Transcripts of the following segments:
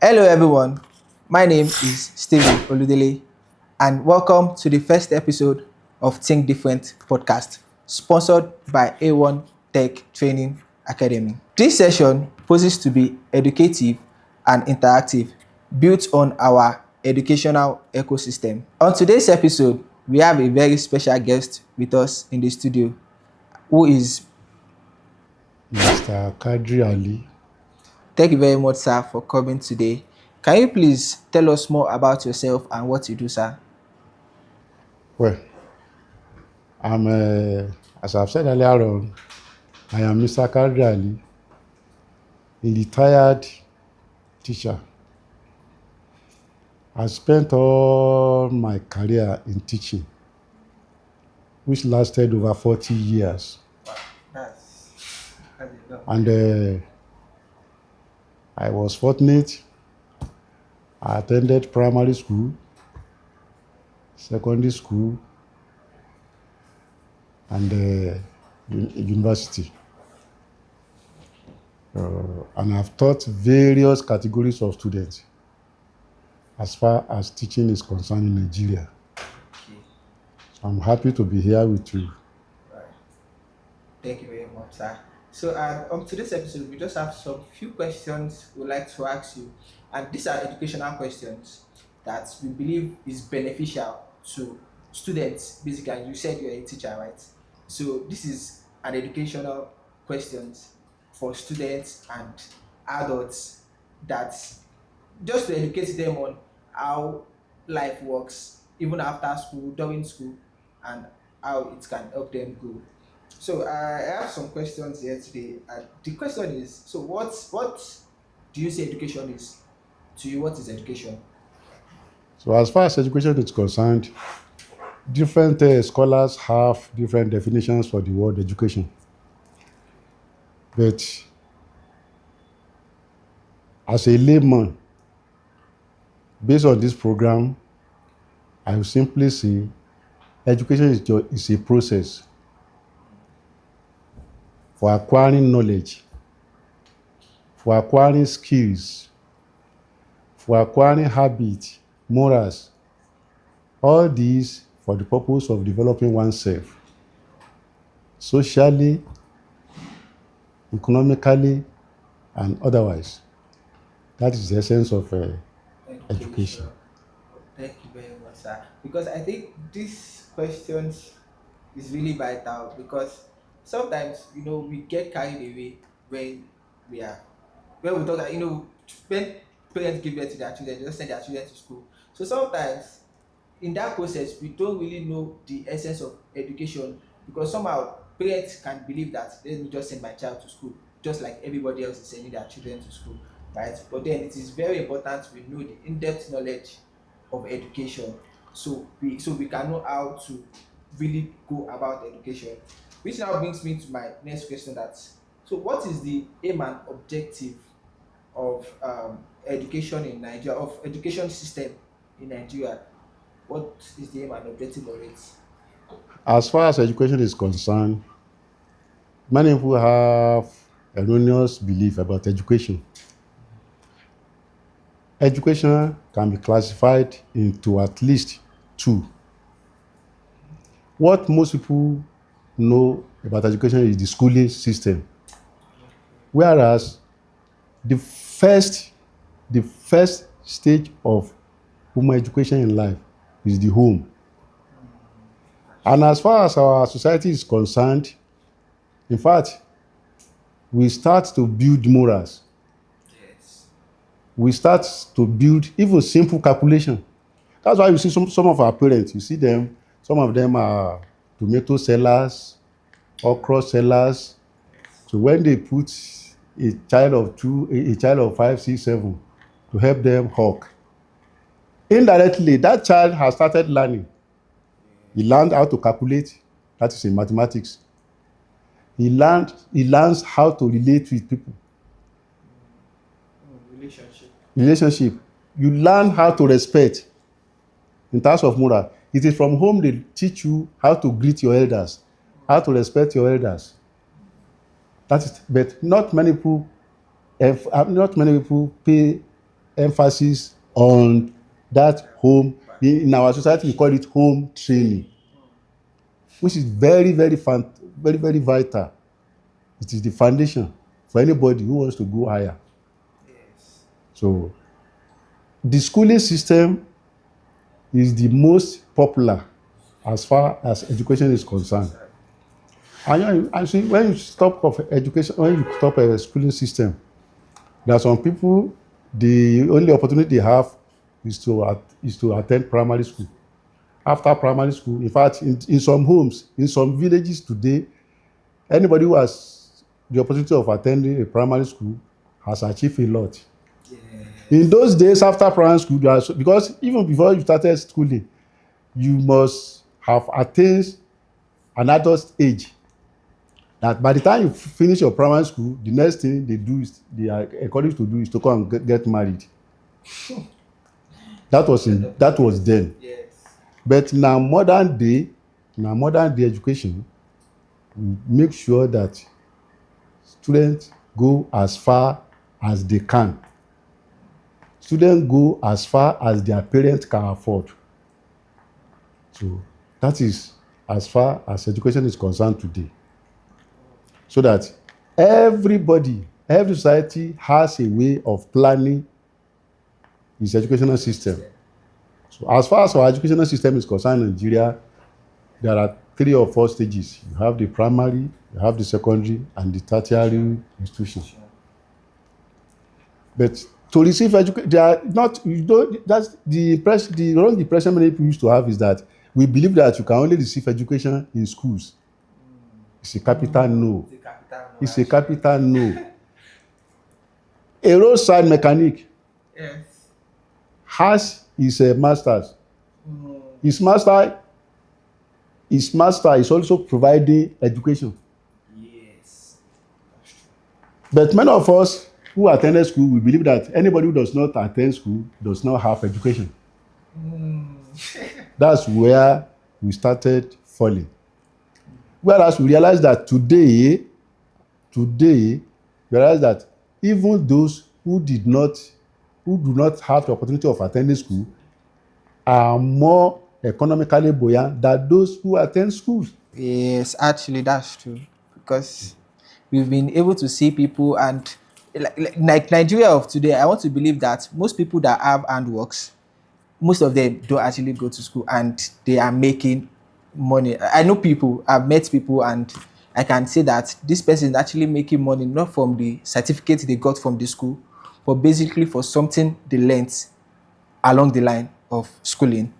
Hello, everyone. My name is Stephen Oludele, and welcome to the first episode of Think Different podcast, sponsored by A1 Tech Training Academy. This session poses to be educative and interactive, built on our educational ecosystem. On today's episode, we have a very special guest with us in the studio, who is. Mr. Kadri Ali. Thank you very much, sir, for coming today. Can you please tell us more about yourself and what you do, sir? Well, as I've said earlier on, I am Mr. Kadri Ali, a retired teacher. I spent all my career in teaching, which lasted over 40 years. That's enough. And I was fortunate. I attended primary school, secondary school, and university. And I've taught various categories of students as far as teaching is concerned in Nigeria. Okay. So I'm happy to be here with you. Right. Thank you very much, sir. So, on today's episode, we just have some few questions we'd like to ask you, and these are educational questions that we believe is beneficial to students. Basically, you said you're a teacher, right? So, this is an educational questions for students and adults that just to educate them on how life works, even after school, during school, and how it can help them grow. So I have some questions here today. The question is: so what do you say education is? To you, what is education? So as far as education is concerned, different scholars have different definitions for the word education. But as a layman, based on this program, I will simply say education is a process for acquiring knowledge, for acquiring skills, for acquiring habits, morals, all these for the purpose of developing oneself socially, economically, and otherwise. That is the essence of education. Thank you very much, sir. Because I think this questions is really vital because sometimes we get carried away when we are when we talk that when parents give birth to their children, they just send their children to school. So sometimes in that process we don't really know the essence of education because somehow parents can believe that let me just send my child to school just like everybody else is sending their children to school, right? But then it is very important we know the in-depth knowledge of education so we can know how to really go about education, which now brings me to my next question. That so what is the aim and objective of education in Nigeria, of education system in Nigeria? What is the aim and objective of it? As far as education is concerned, many people have erroneous belief about education. Education can be classified into at least two. What most people know about education is the schooling system, whereas the first the first stage of human education in life is the home. And as far as our society is concerned, in fact, we start to build morals. Yes. We start to build even simple calculation. That's why you see some of our parents, you see them, some of them are tomato sellers, okra sellers. So when they put a child of two, a child of 5, 6, 7 to help them hawk, indirectly that child has started learning. He learned how to calculate, that is in mathematics. He learns how to relate with people. Relationship. You learn how to respect in terms of moral. It is from home they teach you how to greet your elders, how to respect your elders. That is, but not many people pay emphasis on that home. In our society, we call it home training, which is very, very vital. It is the foundation for anybody who wants to go higher. Yes. So the schooling system is the most popular as far as education is concerned. Sorry. And see, when you stop of education, when you stop a schooling system, there are some people, the only opportunity they have is to attend primary school. After primary school, in fact, in some homes, in some villages today, anybody who has the opportunity of attending a primary school has achieved a lot. In Yes. those days, after primary school, because even before you started schooling, you must have attained an adult age. That by the time you finish your primary school, the next thing they are encouraged to do is to come and get married. A lot of That was yes. then. Yes. But in our modern day education, we make sure that students go as far as they can. Students go as far as their parents can afford. So that is as far as education is concerned today. So that every society has a way of planning its educational system. System. So as far as our educational system is concerned in Nigeria, there are 3 or 4 stages. You have the primary, you have the secondary, and the tertiary institution. But to receive education, they are not. You don't. That's the impression. The wrong impression many people used to have is that we believe that you can only receive education in schools. It's a capital no. It's a capital no, It's a actually. capital no. A roadside mechanic Yes. has his master's. Mm. His master, his master is also providing education. Yes. That's true. But many of us who attended school, we believe that anybody who does not attend school does not have education. Mm. That's where we started falling. Whereas we realize that today, we realize that even those who do not have the opportunity of attending school, are more economically buoyant than those who attend schools. Yes, actually, that's true. Because we've been able to see people, and like Nigeria of today, I want to believe that most people that have handworks, most of them don't actually go to school and they are making money. I know people, I've met people, and I can say that this person is actually making money not from the certificate they got from the school, but basically for something they learned along the line of schooling.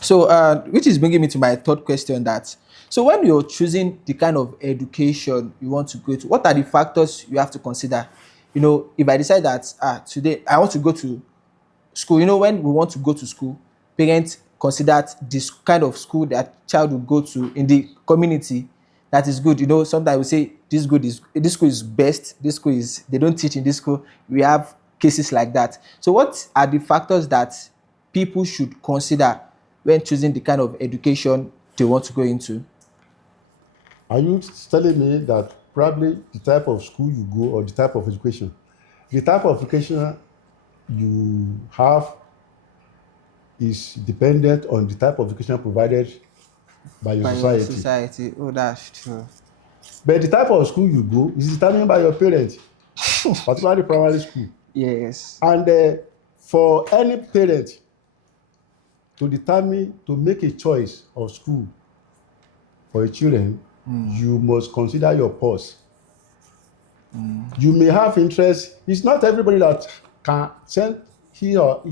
So, which is bringing me to my third question, that so when you're choosing the kind of education you want to go to, what are the factors you have to consider? If I decide that today I want to go to school, when we want to go to school, parents consider this kind of school that child will go to in the community that is good. Sometimes we say this school is best, this school is they don't teach in this school. We have cases like that. So what are the factors that people should consider when choosing the kind of education they want to go into? Are you telling me that probably the type of school you go or the type of education? The type of education you have is dependent on the type of education provided by your By your society. society. Oh, that's true. But the type of school you go is determined by your parents, particularly primary school. Yes. And for any parent to make a choice of school for your children, you must consider your purse. You may have interest. It's not everybody that can send his or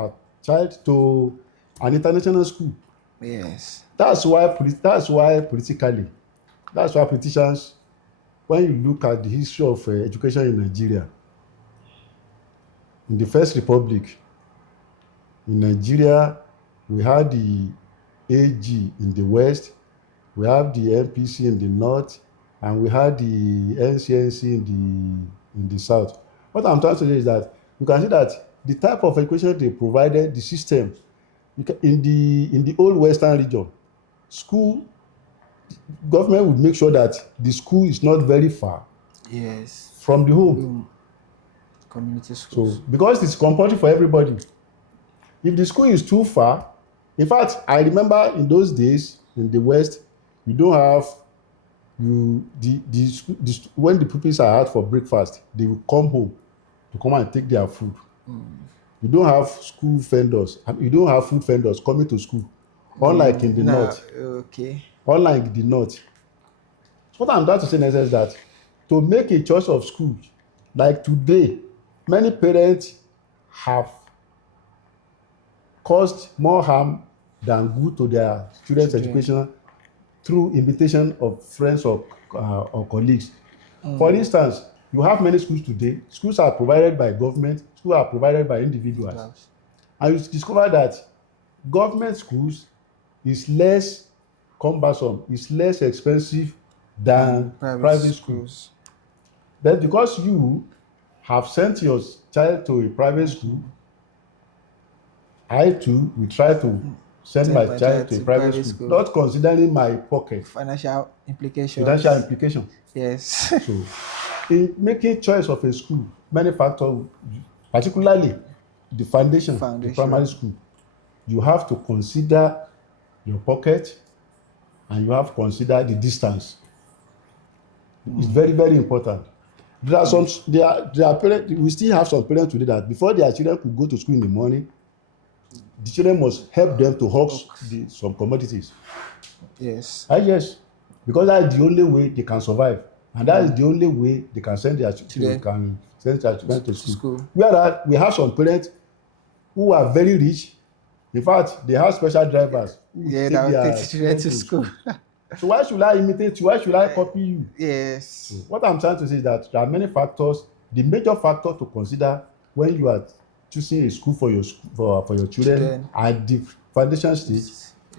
her child to an international school. Yes. That's why politicians, when you look at the history of education in Nigeria, in the First Republic, in Nigeria, we had the AG in the West, we have the NPC in the North, and we had the NCNC in the South. What I'm trying to say is that you can see that the type of education they provided, the system, in the old Western region, school government would make sure that the school is not very far, Yes. from the home. Mm, community So schools. because it's compulsory for everybody, if the school is too far, in fact, I remember in those days in the West, you don't have when the pupils are out for breakfast, they will come home to come and take their food. You don't have school vendors, and you don't have food vendors coming to school, unlike in the No, north. okay. Unlike the north. So what I'm trying to say next is that to make a choice of school, like today, many parents have caused more harm than good to their children's Children. education through invitation of friends or colleagues. For instance, you have many schools today. Schools are provided by government, schools are provided by individuals. Individuals. And you discover that government schools is less cumbersome, is less expensive Than than private private school. schools. But because you have sent your child to a private school, I too will try to send Send my my child child to a to private private school, school. not considering my pocket, Financial financial implications. implication. Yes. So, in making choice of a school, many factors, particularly the foundation, the primary Foundation. school, you have to consider your pocket and you have to consider the distance. It's very, very important. There are some, Yes. there are parents, we still have some parents today that before their children could go to school in the morning, the children must help them to hawk Oaks. some commodities. Yes. Ah, yes, because that is the only way they can survive, and that is the only way they can send their Children children to to school. school. Whereas we have some parents who are very rich. In fact, they have special drivers who will Yeah, take that will take their the children children to to school. school. So why should I imitate you? Why should I copy you? So Yes. what I'm trying to say is that there are many factors. The major factor to consider when you are choosing a school for your for your children Children at the foundation stage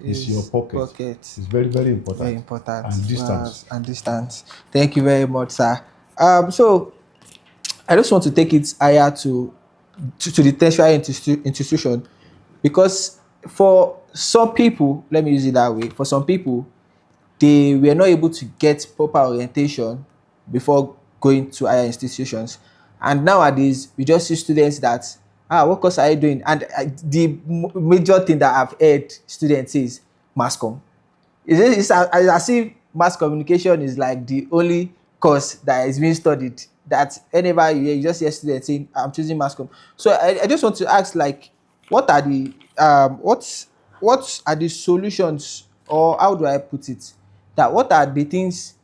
is your is pocket. pocket. It's very, very Very important. important. And distance. Miles and distance. Thank you very much, sir. So I just want to take it higher to the tertiary institution, because for some people, let me use it that way. For some people, they were not able to get proper orientation before going to higher institutions. And nowadays, we just see students that, what course are you doing? And the major thing that I've heard students say is mass comm. It's as if mass communication is like the only course that is being studied. That whenever you just hear students saying, I'm choosing mass comm. So I just want to ask, like, what are the what are the solutions, or how do I put it? That what are the things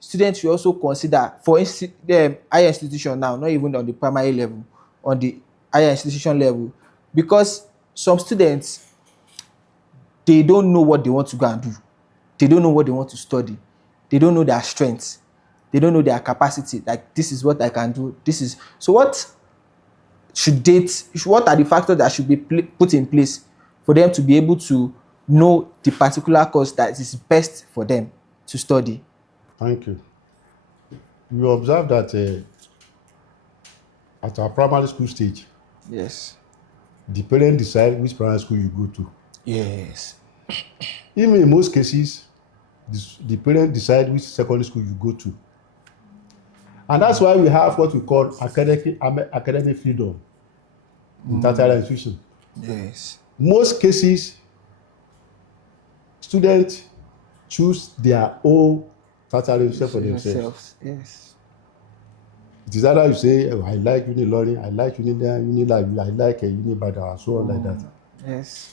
students should also consider for the higher institution now, not even on the primary level, on the higher institution level, because some students, they don't know what they want to go and do. They don't know what they want to study. They don't know their strengths. They don't know their capacity. Like, this is what I can do. This is so. What are the factors that should be put in place for them to be able to know the particular course that is best for them to study? Thank you. We observe that at our primary school stage, Yes. the parents decide which primary school you go to. Yes. Even in most cases, the parents decide which secondary school you go to. And that's why we have what we call academic freedom in tertiary institution. Yes. Most cases, students choose their own tertiary institution for For themselves. yourselves. Yes. It is either you say, oh, I like Uni Learning, I like Unilab, I like Uni Badar, and so on like that. Yes.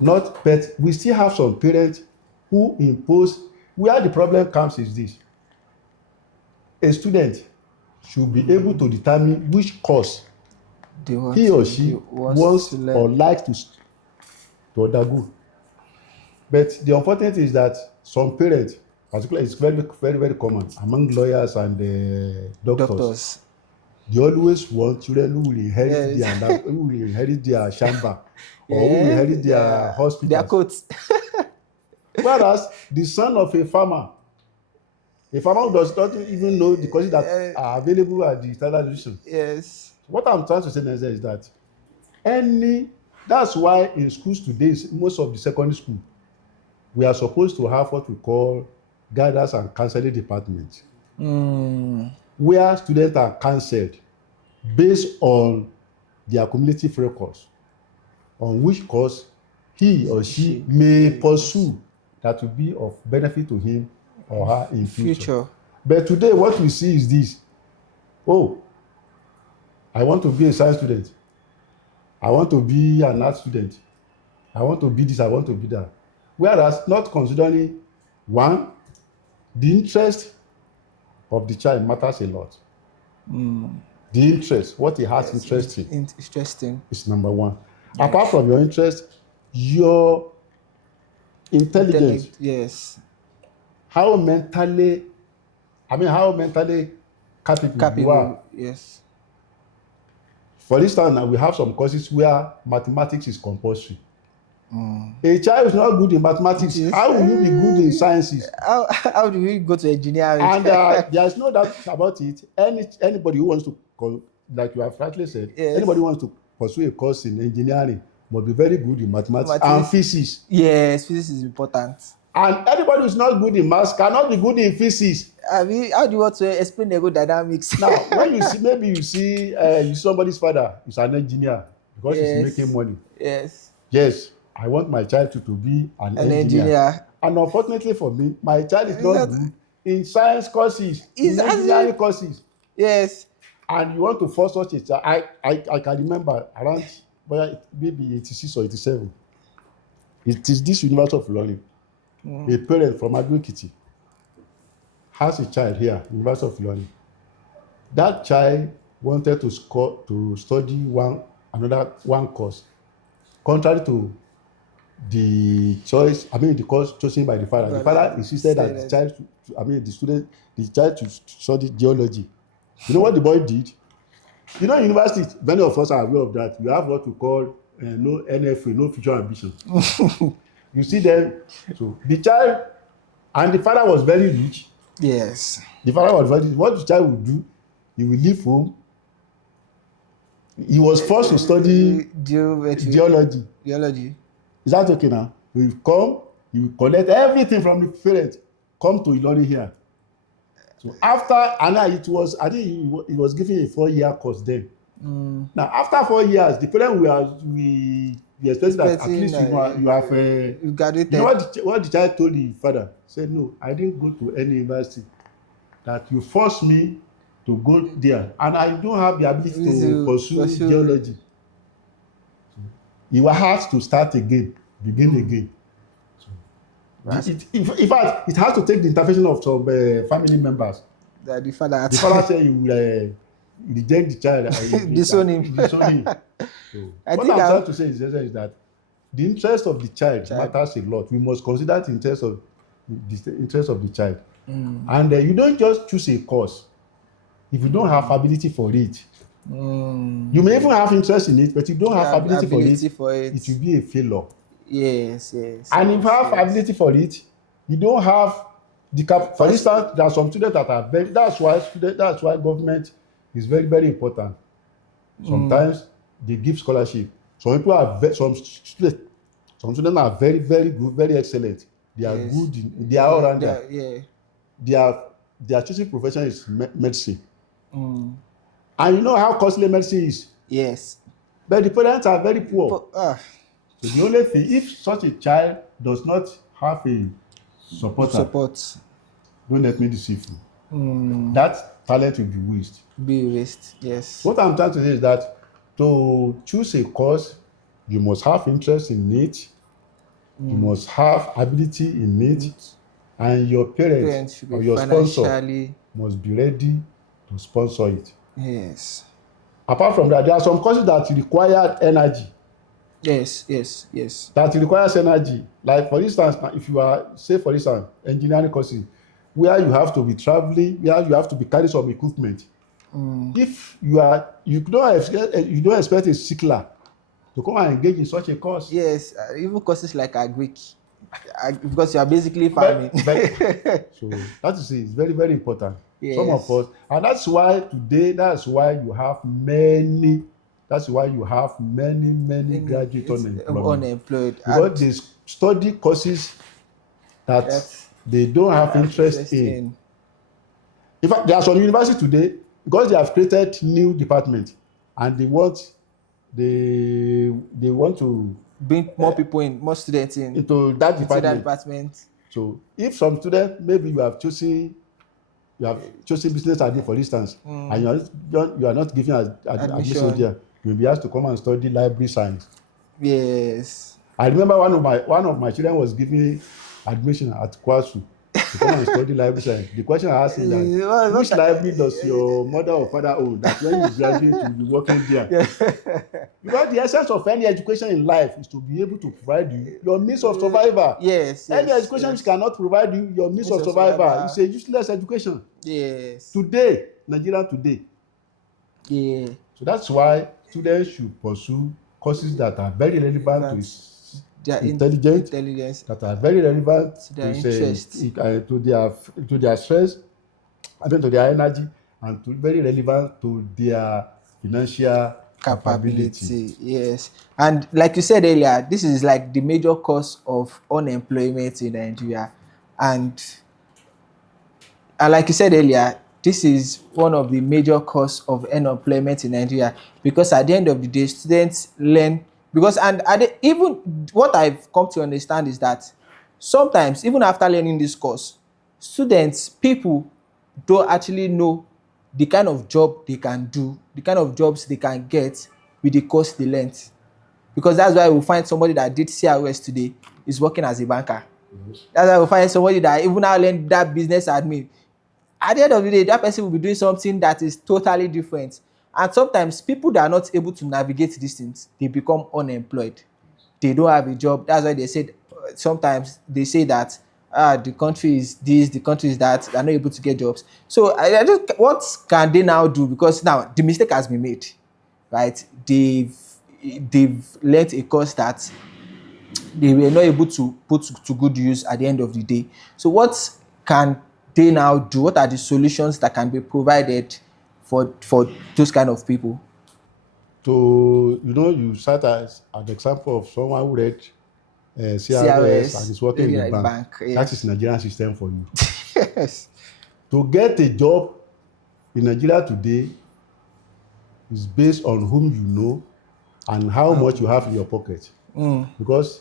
Not, but we still have some parents who impose. Where the problem comes is this: a student should be able to determine which course he or They she wants to wants or learn. likes to undergo. But the unfortunate is that some parents, particularly, it's very, very, very common among lawyers and doctors. Doctors. They always want children who will inherit Yes. their land, who will inherit their shamba, or who will Yeah. inherit their Their hospitals. coats. Whereas the son of a farmer who does not even know the courses that are available at the standard institution. Yes. What I'm trying to say next is that that's why in schools today, most of the secondary school, we are supposed to have what we call guidance and counseling department. Mm. where students are cancelled based on their cumulative records, on which course he or she may pursue that will be of benefit to him or her in future. But today, what we see is this: oh, I want to be a science student. I want to be an art student. I want to be this, I want to be that. Whereas not considering, one, the interest of the child matters a lot. The interest, what he has interest in, Interesting. is number one. Apart from your interest, your intelligence, yes, how mentally capable you are. Yes. For instance, now we have some courses where mathematics is compulsory. A child is not good in mathematics. How will you be good in sciences? How do we go to engineering? And there is no doubt about it. Anybody who wants to, like you have rightly said, anybody who wants to pursue a course in engineering must be very good in mathematics and physics. Yes, physics is important. And anybody who is not good in maths cannot be good in physics. I mean, how do you want to explain aerodynamics? Now, when you see somebody's father is an engineer because he's making money. Yes, I want my child to be an engineer. And unfortunately for me, my child is not good in science courses, in engineering courses. Yes. And you want to force such a child. I can remember around maybe 86 or 87. It is this University of Learning. A parent from Ado-Ekiti has a child here, University of Learning. That child wanted to study one course, contrary to the course chosen by the father. The father insisted that the child to study geology. You know what the boy did? You know, in university, many of us are aware of that. You have what we call no NFA, no future ambition. You see them. So the child and the father was very rich. Yes. The father was very rich. What the child would do, he will leave home. He was forced to study geology. Is that okay now? He will come, he will collect everything from the parents, come to Ilorin here. So after, it was given a 4-year course then. Now after 4 years, the parents we expected that at least you have graduated. You know what the child told the father? Said, no, I didn't go to any university. That you forced me to go there, and I don't have the ability to pursue geology. So he will have to start again, begin again. So in fact, it has to take the intervention of some family members. That the father said he will reject the child. Disown him. So what I'm trying to say is that the interest of the child matters a lot. We must consider the interest of the child. And you don't just choose a course if you don't have ability for it. You may even have interest in it, but you don't have ability for it. It will be a failure. Yes. And if you have ability for it, you don't have for instance, there are some students that are that's why government is very, very important. Sometimes they give scholarship. Some students are very, very good, very excellent. They are good. They are all around there. Their choosing profession is medicine. And you know how costly medicine is. Yes. But the parents are very poor. So the only thing, if such a child does not have a support, don't let me deceive you. That talent will be waste. Yes. What I'm trying to say is that to choose a course, you must have interest in it. You must have ability in it. And your parents or your sponsor must be ready to sponsor it. Yes. Apart from that, there are some courses that require energy. Yes. That requires energy. Like for instance, if you are, say for instance, engineering courses, where you have to be traveling, where you have to be carrying some equipment. If you don't expect a sickler to come and engage in such a course. Yes, even courses like agric, because you are basically farming. So that is it. It's very, very important. Yes. Some of us, and that's why you have many graduates unemployed. Because they study courses that they don't have interest in. In fact, there are some universities today, because they have created new department, and they want to Bring more people in, more students in into that into that department. department. So if some student, maybe you have chosen business admin, for instance, and you are not given admission Admission. there, you will be asked to come and study library science. Yes. I remember one of my children was giving admission at Kwasu to come and study library science. The question I asked him that, which library does your mother or father own, that when you graduate you will be working there? Yeah. Because the essence of any education in life is to be able to provide you your means of survival. Yes, Any yes, education which yes. cannot provide you your means Means of of survival is survival. a useless education. Yes. Today, Nigeria today. Yeah. So that's why students should pursue courses that are very relevant to That his their intelligence, intelligence, that are very relevant to to their his, interests. to their stress, I mean to their energy, and to very relevant to their financial capability. Capability, yes. And like you said earlier, this is like the major cause of unemployment in Nigeria. And like you said earlier, this is one of the major cause of unemployment in Nigeria, because at the end of the day, students learn, because and even what I've come to understand is that sometimes even after learning this course, people don't actually know the kind of job they can do, the kind of jobs they can get with the course they learned. Because that's why we find somebody that did CRS today is working as a banker. Yes. That's why we find somebody that even now learned that business admin. At the end of the day, that person will be doing something that is totally different. And sometimes people that are not able to navigate these things, they become unemployed. They don't have a job. That's why they said sometimes they say that the country is this, the country is that. They're not able to get jobs. So I just, what can they now do? Because now the mistake has been made, right? They've learnt a course that they were not able to put to good use at the end of the day. So what can they now do? What are the solutions that can be provided for those kind of people? So you start as an example of someone who read CRS and CRS, is working in maybe the like bank. bank, That is yes. Nigerian system for you. Yes. To get a job in Nigeria today is based on whom you know and how much you have in your pocket. Because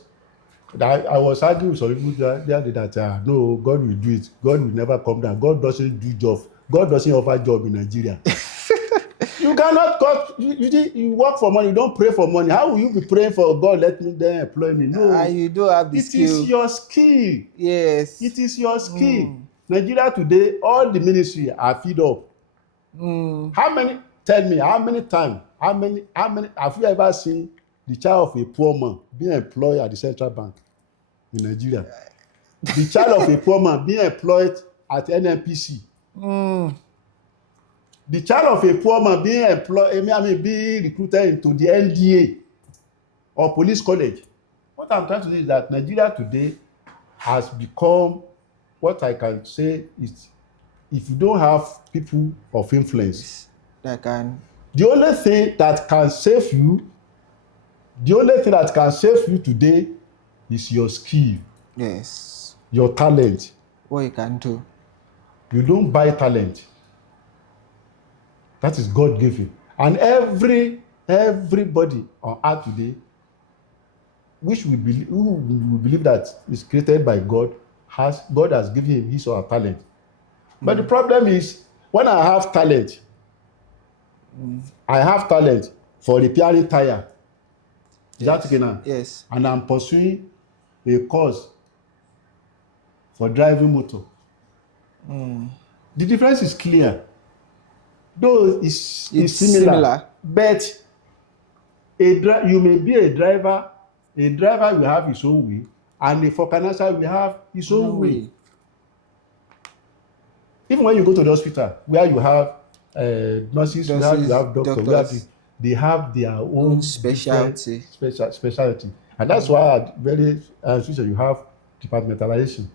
I was arguing with some people the other day that no, God will do it. God will never come down. God doesn't do job. God doesn't offer job in Nigeria. You cannot God. You work for money. You don't pray for money. How will you be praying for God? Let me then employ me. And No, you don't have the it is skill. your skill. Yes. It is your skill. Nigeria today, all the ministry are feed up. How many? Tell me, how many times? How many? Have you ever seen the child of a poor man being employed at the central bank in Nigeria? The child of a poor man being employed at NNPC. The child of a poor man being employed, being recruited into the NDA or police college. What I'm trying to say is that Nigeria today has become, what I can say is, if you don't have people of influence, Yes. That can. the only thing that can save you, the only thing that can save you today is your skill, Yes. your talent. What you can do. You don't buy talent. That is God given. And everybody on earth today, who we believe that is created by God, God has given him his or her talent. But the problem is, when I have talent for repairing tire. Is that okay Yes. now? Yes. And I'm pursuing a course for driving motor. The difference is clear. Though it's It's similar, similar. but you may be a driver. A driver will have his own way, and a vulcanizer will have his own No way. way. Even when you go to the hospital, where you have nurses, where you Nurses, have doctors, doctors, they have their own own different specialty. specialty, and that's why at very institution you have departmentalization.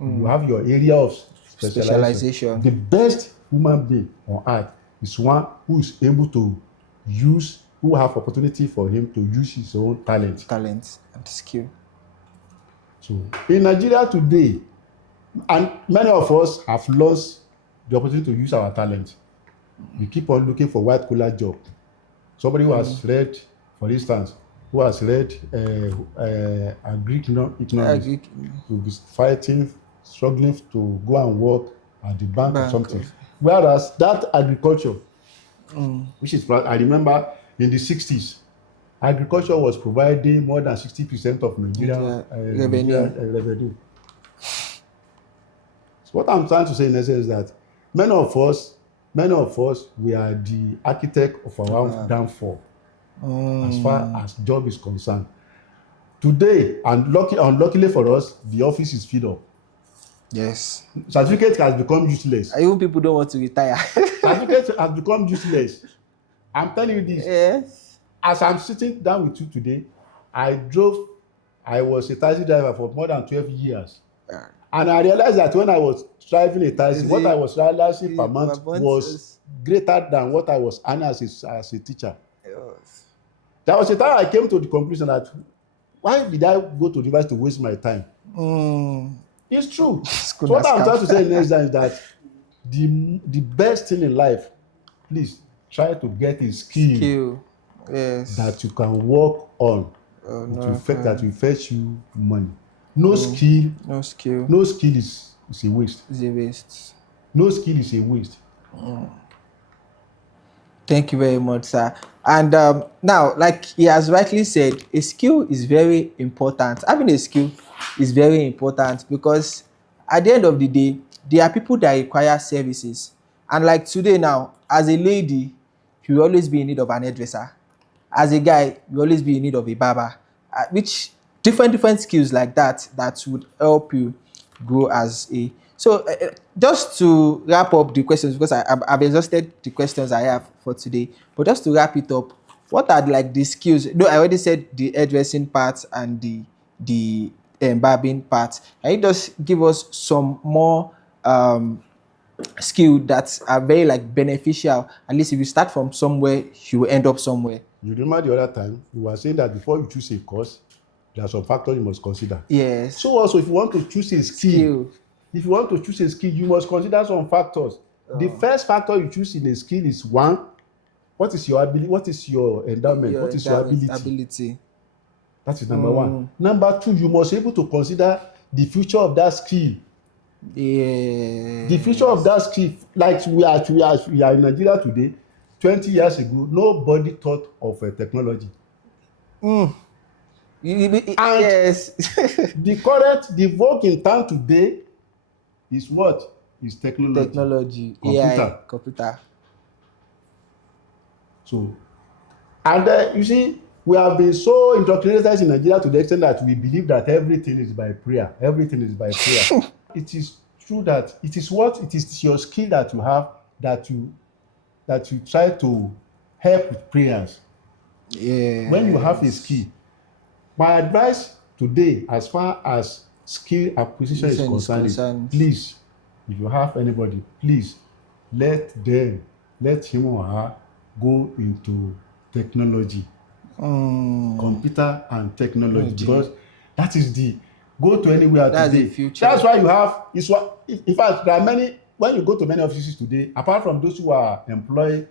You have your area of specialization. Specialization. The best human being on earth is one who is able to who have opportunity for him to use his own talent. Talent and skill. So in Nigeria today, and many of us have lost the opportunity to use our talent. We keep on looking for white collar job. Somebody who has read, for instance, who has read Greek I economics agree. will be fighting, struggling to go and work at the bank or Bank. something. Whereas that agriculture, which is, I remember in the 60s, agriculture was providing more than 60% of Nigerian The revenue. revenue. So what I'm trying to say in essence is that many of us, many of us, we are the architect of our own Wow. downfall as far as job is concerned. Today, and unluckily for us, the office is filled up. Yes. Certificate has become useless. Even people don't want to retire. Certificate has become useless. I'm telling you this. Yes. As I'm sitting down with you today, I drove, I was a taxi driver for more than 12 years. And I realized that when I was driving a taxi, Is what I it was realizing per per month month was greater than what I was earning as a teacher. yes. There was a time I came to the conclusion that why did I go to university to waste my time? It's true. School So na what I'm scam. trying to say next time is that the best thing in life, please try to get a skill Skill. Yes. that you can work on. Oh, It will no, that will fetch you money. No skill, no skill. no skill is a waste. Is a waste. No skill is a waste. Thank you very much, sir. And now, like he has rightly said, a skill is very important. Having a skill is very important because at the end of the day, there are people that require services. And like today now, as a lady, you will always be in need of an hairdresser. As a guy, you will always be in need of a barber. Which different skills like that would help you grow as a so just to wrap up the questions because I've exhausted the questions I have for today, but just to wrap it up, what are like the skills? No, I already said the hairdressing part and the barbing part. Can you just give us some more skill that are very like beneficial? At least if you start from somewhere, you will end up somewhere. You remember the other time we were saying that before you choose a course, there are some factors you must consider. Yes. So also, if you want to choose a Skill. if you want to choose a skill, you must consider some factors. The first factor you choose in a skill is one, what is your ability? What is your endowment? Your What is your endowment, ability? That is number one. Number two, you must be able to consider the future of that skill. Yeah. The future of that skill, like we are in Nigeria today. 20 years ago, nobody thought of technology. And Yes. the work in town today is what? Is technology. Technology, Computer. AI, computer. So, and you see, we have been so indoctrinated in Nigeria to the extent that we believe that everything is by prayer. Everything is by prayer. It is true that it is your skill that you have that you try to help with prayers. Yeah. When you have a skill, my advice today, as far as skill acquisition is concerned, please, if you have anybody, please let him or her go into technology, computer and technology, because that is the go to anywhere That's today. the future. That's why you have. It's what. In fact, there are many. When you go to many offices today, apart from those who are employed,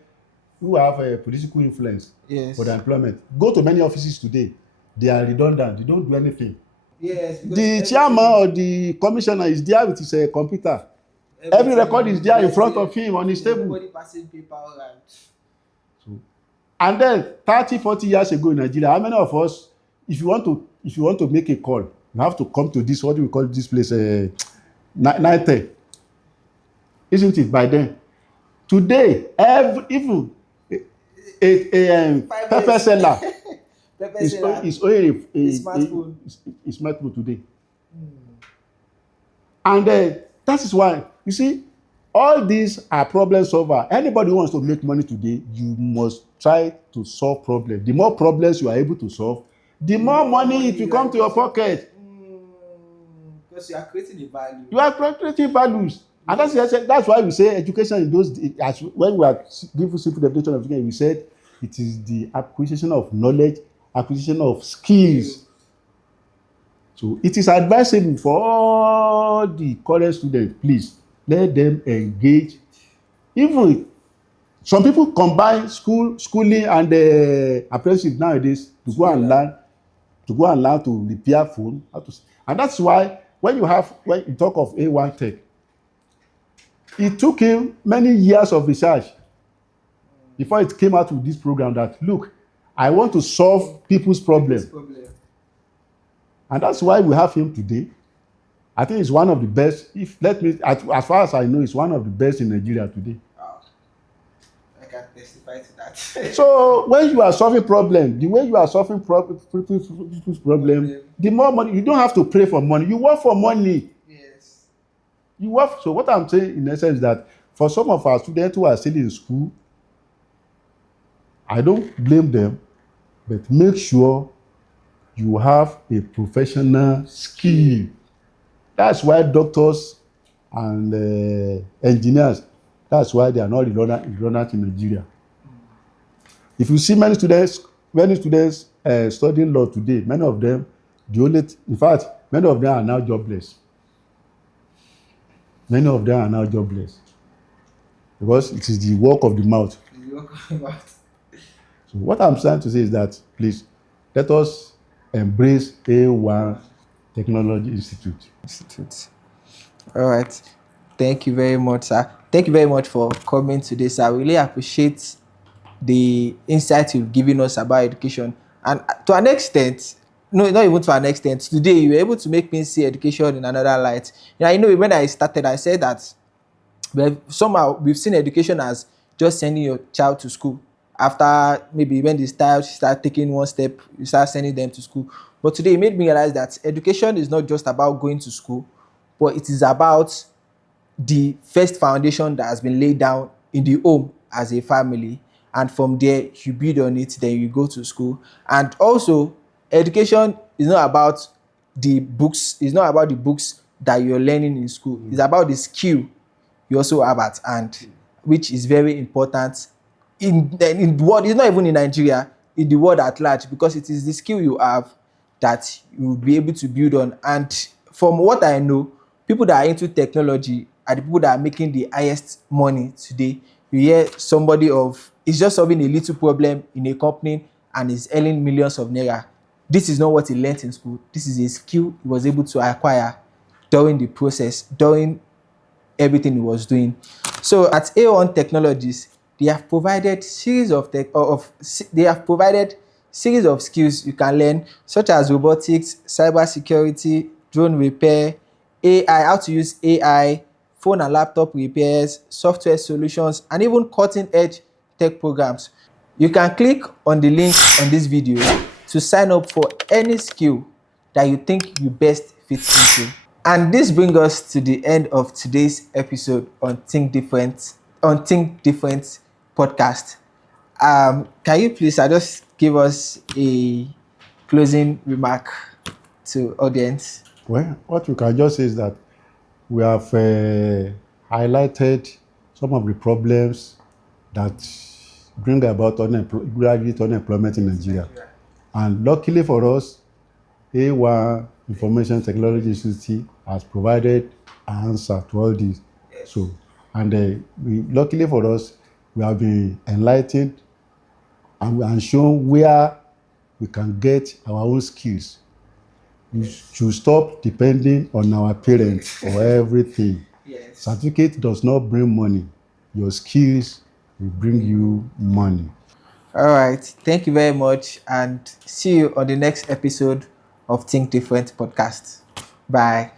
who have a political influence for their employment, go to many offices today. They are redundant. They don't do anything. Yes. The chairman or the commissioner is there with his computer. Every record is there in front of him on his table. Nobody passing paper around. So, and then 30-40 years ago in Nigeria, how many of us, if you want to make a call, you have to come to this, what do we call this place, 910, isn't it? By then, today, even a pepper seller is owning a smartphone today. And that is why, you see, all these are problem solver. Anybody who wants to make money today, you must try to solve problems. The more problems you are able to solve, the more money it will come to your pocket. Because you are creating a value. You are creating values. And that's why we say education in those, when we are giving simple definition of education, we said it is the acquisition of knowledge, acquisition of skills. So it is advisable for all the current students, please let them engage Even some people combine schooling and apprenticeship nowadays to go and together. learn to repair phone. And that's why when you talk of A1 Tech, it took him many years of research before it came out with this program that look, I want to solve people's People's problem. problem. And that's why we have him today. I think it's one of the best. If let me, as far as I know, it's one of the best in Nigeria today. Wow, I can testify to that. So when you are solving problem, the way you are solving people's problem, Problem. the more money you don't have to pray for money. You work for money. Yes. You work. So what I'm saying in essence is that for some of our students who are still in school, I don't blame them, but make sure you have a professional skill. That's why doctors and engineers, that's why they are not redundant in Nigeria. If you see many students studying law today, many of them, in fact, many of them are now jobless. Many of them are now jobless because it is the work of the mouth. You work about. So what I'm trying to say is that please let us embrace A1 Technology Institute. Institute. All right. Thank you very much, sir. Thank you very much for coming today, sir. I really appreciate the insight you've given us about education. And to an extent, no, not even to an extent, today you were able to make me see education in another light. When I started, I said that well, somehow we've seen education as just sending your child to school. After maybe when they start taking one step, you start sending them to school. But today it made me realize that education is not just about going to school, but it is about the first foundation that has been laid down in the home as a family, and from there you build on it, then you go to school. And also education is not about the books that you're learning in school. It's about the skill you also have at hand, which is very important in the world. It's not even in Nigeria, in the world at large, because it is the skill you have that you will be able to build on. And from what I know, people that are into technology are the people that are making the highest money today. You hear somebody is just solving a little problem in a company and is earning millions of naira. This is not what he learnt in school. This is a skill he was able to acquire during the process, during everything he was doing. So at A1 Technologies, they have provided series of skills you can learn, such as robotics, cyber security, drone repair, AI, how to use AI, phone and laptop repairs, software solutions, and even cutting edge tech programs. You can click on the link on this video to sign up for any skill that you think you best fit into. And this brings us to the end of today's episode on Think Different podcast. Can you please just give us a closing remark to audience? Well, what you can just say is that we have highlighted some of the problems that bring about graduate unemployment in Nigeria. And luckily for us, A1 Information Technology Institute has provided an answer to all this. So, and luckily for us, we have been enlightened and shown where we can get our own skills. We should stop depending on our parents for everything. Yes. Certificate does not bring money. Your skills will bring you money. All right. Thank you very much, and see you on the next episode of Think Different podcast. Bye.